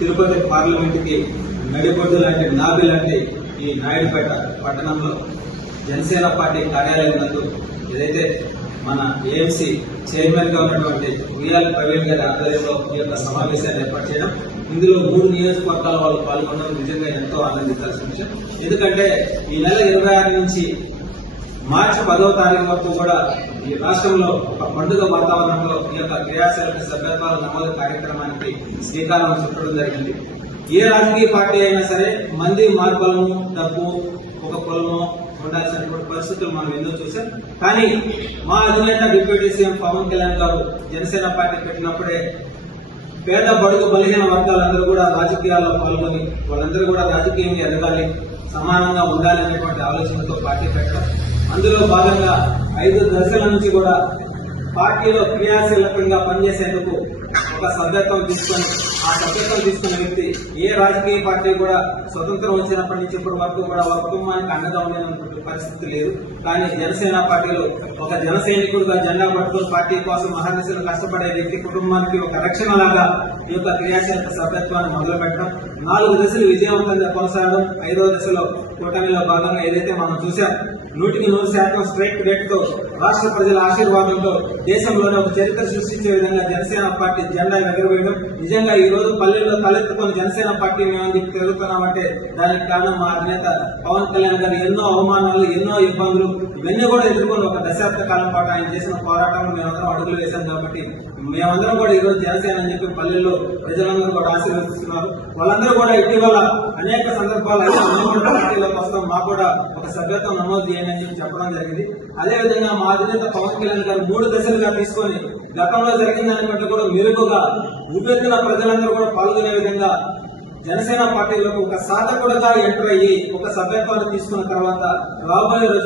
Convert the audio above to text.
Tirupati parliament కి నడిబొడ్డు లాంటి నాభి లాంటి ఈ నాయుడుపేట పట్టణంలో జనసేన పార్టీ కార్యాలయం నందు ఏదైతే మన ఏఎంసీ చైర్మన్ గా ఉన్నటువంటి విఆర్ ప్రవీణ్ గారి ఆధ్వర్యంలో ఈ యొక్క సమావేశాన్ని ఏర్పాటు చేయడం, ఇందులో 3 నియోజకవర్గాల వాళ్ళు పాల్గొనడం నిజంగా ఎంతో ఆనందించాల్సిన విషయం. ఎందుకంటే ఈ నెల 26 నుంచి మార్చి 10వ తారీఖు వరకు కూడా ఈ రాష్ట్రంలో ఒక పండుగ వాతావరణంలో ఈ యొక్క క్రియాశీలక సభ్యత్వాల నమోదు కార్యక్రమానికి శ్రీకారం చుట్టడం జరిగింది. ఏ రాజకీయ పార్టీ అయినా సరే మంది మార్పులను డబ్బు ఒక కులము ఉండాల్సినటువంటి పరిస్థితులు మనం ఎన్నో చూసాం. కానీ మా అధినేత డిప్యూటీ సీఎం పవన్ కళ్యాణ్ గారు జనసేన పార్టీ పెట్టినప్పుడే పేద బడుగు బలహీన వర్గాలందరూ కూడా రాజకీయాల్లో పాల్గొని వాళ్ళందరూ కూడా రాజకీయంగా ఎదగాలి, సమానంగా ఉండాలి అనేటువంటి ఆలోచనతో పార్టీ పెట్టడం, అందులో భాగంగా 5 దశల నుంచి కూడా పార్టీలో క్రియాశీలకంగా పనిచేసేందుకు ఒక సభ్యత్వం తీసుకొని ఆ సభ్యత్వం తీసుకున్న వ్యక్తి ఏ రాజకీయ పార్టీ కూడా స్వతంత్రం వచ్చినప్పటి నుంచి ఇప్పటి వరకు కూడా ఒక కుటుంబానికి అండగా ఉండేటువంటి పరిస్థితి లేదు. కానీ జనసేన పార్టీలో ఒక జన సైనికుడిగా జెండా పట్టుకుని పార్టీ కోసం మహాదశలు కష్టపడే వ్యక్తి కుటుంబానికి ఒక రక్షణ లాగా ఈ యొక్క క్రియాశీలక సభ్యత్వాన్ని మొదలు పెట్టడం, 4 దశలు విజయవంతంగా కొనసాగడం, 5వ దశలో కూటమిలో భాగంగా ఏదైతే మనం చూసాం 100% స్ట్రైక్ రేట్ తో రాష్ట్ర ప్రజల ఆశీర్వాదంతో దేశంలోనే ఒక చరిత్ర సృష్టించే విధంగా జనసేన పార్టీ జెండా ఎగరవేయడం, నిజంగా ఈ రోజు పల్లెల్లో తలెత్తుకొని జనసేన పార్టీ మేమని తిరుగుతున్నామంటే దానికి కారణం మా అధినేత పవన్ కళ్యాణ్ గారు ఎన్నో అవమానాలు, ఎన్నో ఇబ్బందులు ఇవన్నీ కూడా ఎదుర్కొని ఒక దశాబ్ద కాలం పాటు ఆయన చేసిన పోరాటంలో మేమందరం అడుగులు వేశాం. కాబట్టి మేమందరం కూడా ఈ రోజు జనసేన అని చెప్పి పల్లెల్లో ప్రజలందరూ కూడా ఆశీర్వదిస్తున్నారు. వాళ్ళందరూ కూడా ఇటీవల అనేక సందర్భాలు అయితే పార్టీలోకి వస్తాం, మాకు కూడా ఒక సభ్యత్వం నమోదు చేయండి అని చెప్పి చెప్పడం జరిగింది. అదేవిధంగా మా అధినేత పవన్ కళ్యాణ్ గారు 3 దశలుగా తీసుకొని గతంలో జరిగిన దానికంటే కూడా మెరుగుగా ఉవ్వెత్తున ప్రజలందరూ కూడా పాల్గొనే విధంగా జనసేన పార్టీలోకి ఒక సాధకుడుగా ఎంటర్ అయ్యి ఒక సభ్యత్వాన్ని తీసుకున్న తర్వాత రాబోయే రోజు